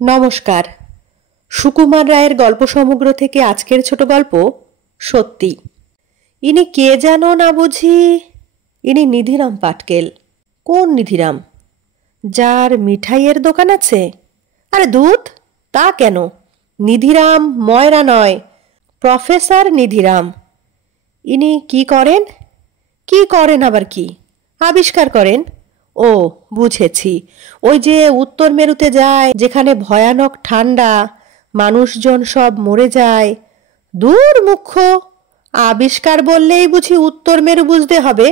নমস্কার। সুকুমার রায়ের গল্প সমগ্র থেকে আজকের ছোট গল্প সত্যি। ইনি কে জানো না বুঝি? ইনি নিধিরাম পাটকেল। কোন নিধিরাম? যার মিঠাইয়ের দোকান আছে? আরে দুধ, তা কেন? নিধিরাম ময়রা নয়, প্রফেসর নিধিরাম। ইনি কি করেন? কি করেন আবার কি? আবিষ্কার করেন। ও বুঝেছি, ওই যে উত্তর মেরুতে যায়, যেখানে ভয়ানক ঠান্ডা, মানুষজন সব মরে যায়। দূর মুখ্য, আবিষ্কার বললেই বুঝি উত্তর মেরু বুঝতে হবে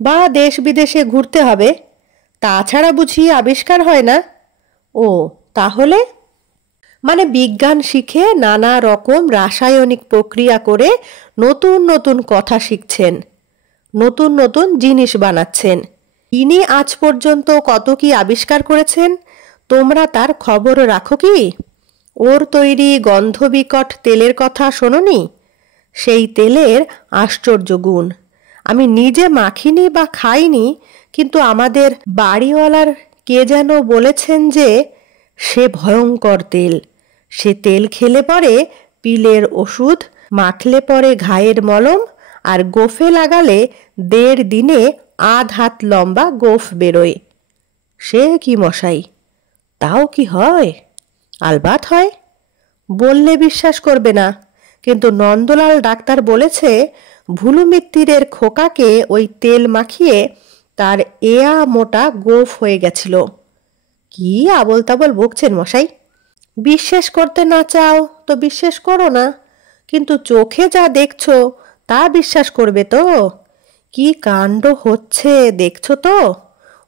বা দেশ বিদেশে ঘুরতে হবে? তাছাড়া বুঝি আবিষ্কার হয় না? ও তাহলে মানে বিজ্ঞান শিখে নানা রকম রাসায়নিক প্রক্রিয়া করে নতুন নতুন কথা শিখছেন, নতুন নতুন জিনিস বানাচ্ছেন। ইনি আজ পর্যন্ত কত কি আবিষ্কার করেছেন, তোমরা তার খবর রাখো কি? ওর তৈরি গন্ধবিকট তেলের কথা শোনোনি? সেই তেলের আশ্চর্য গুণ। আমি নিজে মাখিনি বা খাইনি, কিন্তু আমাদের বাড়িওয়ালার কে যেন বলেছেন যে সে ভয়ঙ্কর তেল। সে তেল খেলে পরে পিলের ওষুধ, মাখলে পরে ঘায়ের মলম, আর গোফে লাগালে 1.5 দিনে আধ হাত লম্বা গোফ বেরোয়। সে কি মশাই, তাও কি হয়? আলবাত হয়, বললে বিশ্বাস করবে না, কিন্তু নন্দলাল ডাক্তার বলেছে ভুলু মিত্তিরের খোকাকে ওই তেল মাখিয়ে তার এয়া মোটা গোফ হয়ে গেছিল। কি আবল তাবল বকছেন মশাই? বিশ্বাস করতে না চাও তো বিশ্বাস করো না, কিন্তু চোখে যা দেখছো তা বিশ্বাস করবে তো? কি কাণ্ড হচ্ছে দেখছো তো?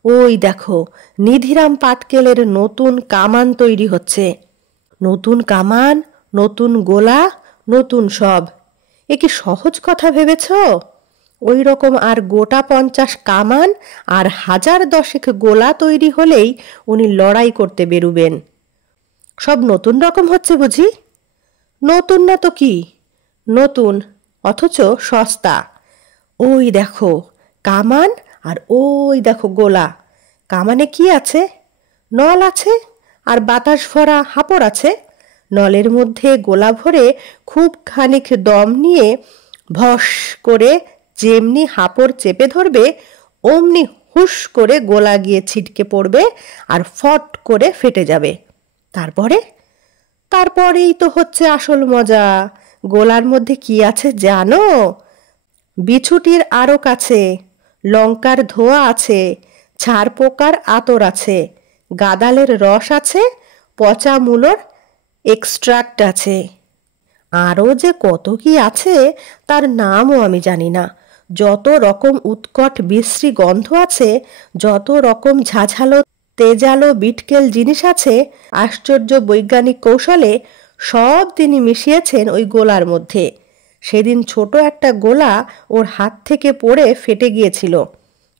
ওই দেখো, নিধিরাম পাটকেলের নতুন কামান তৈরি হচ্ছে। নতুন কামান, নতুন গোলা, নতুন সব। এ কি সহজ কথা ভেবেছ? ওই রকম আর গোটা 50 কামান আর 1010 গোলা তৈরি হলেই উনি লড়াই করতে বেরুবেন। সব নতুন রকম হচ্ছে বুঝি? নতুন না তো কি, নতুন অথচ সস্তা। ওই দেখো কামান, আর ওই দেখো গোলা। কামানে কি আছে? নল আছে, আর বাতাস ভরা হাঁপড় আছে। নলের মধ্যে গোলা ভরে খুব খানিক দম নিয়ে ভস করে যেমনি হাঁপড় চেপে ধরবে, অমনি হুস করে গোলা গিয়ে ছিটকে পড়বে আর ফট করে ফেটে যাবে। তারপরেই তো হচ্ছে আসল মজা। গোলার মধ্যে কি আছে জানো? বিছুটির আরক আছে, লঙ্কার ধোয়া আছে, ছাড় পোকার আতর আছে, গাদালের রস আছে, পচা মূলোর এক্সট্রাক্ট আছে। আরও যে কত কি আছে তার নামও আমি জানি না। যত রকম উৎকট বিশ্রী গন্ধ আছে, যত রকম ঝাঝালো তেজালো বিটকেল জিনিস আছে, আশ্চর্য বৈজ্ঞানিক কৌশলে সব তিনি মিশিয়েছেন ওই গোলার মধ্যে। সেদিন ছোট একটা গোলা ওর হাত থেকে পড়ে ফেটে গিয়েছিল,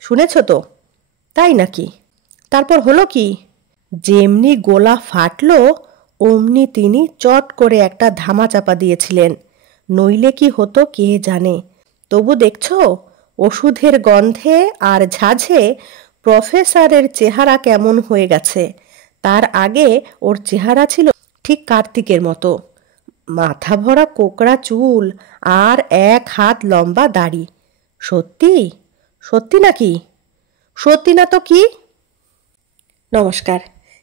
শুনেছ তো? তাই নাকি? তারপর হলো কি? যেমনি গোলা ফাটলো অমনি তিনি চট করে একটা ধামাচাপা দিয়েছিলেন। নইলে কি হতো কে জানে। তবু দেখছো, ওষুধের গন্ধে আর ঝাঁঝে প্রফেসরের চেহারা কেমন হয়ে গেছে। তার আগে ওর চেহারা ছিল ঠিক কার্তিকের মতো, মাথা ভরা কোকড়া চুল আর 1 হাত লম্বা দাড়ি। সত্যি? সত্যি নাকি? সত্যি না তো কি? নমস্কার।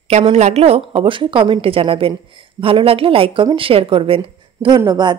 কেমন লাগলো অবশ্যই কমেন্টে জানাবেন। ভালো লাগলে লাইক, কমেন্ট, শেয়ার করবেন। ধন্যবাদ।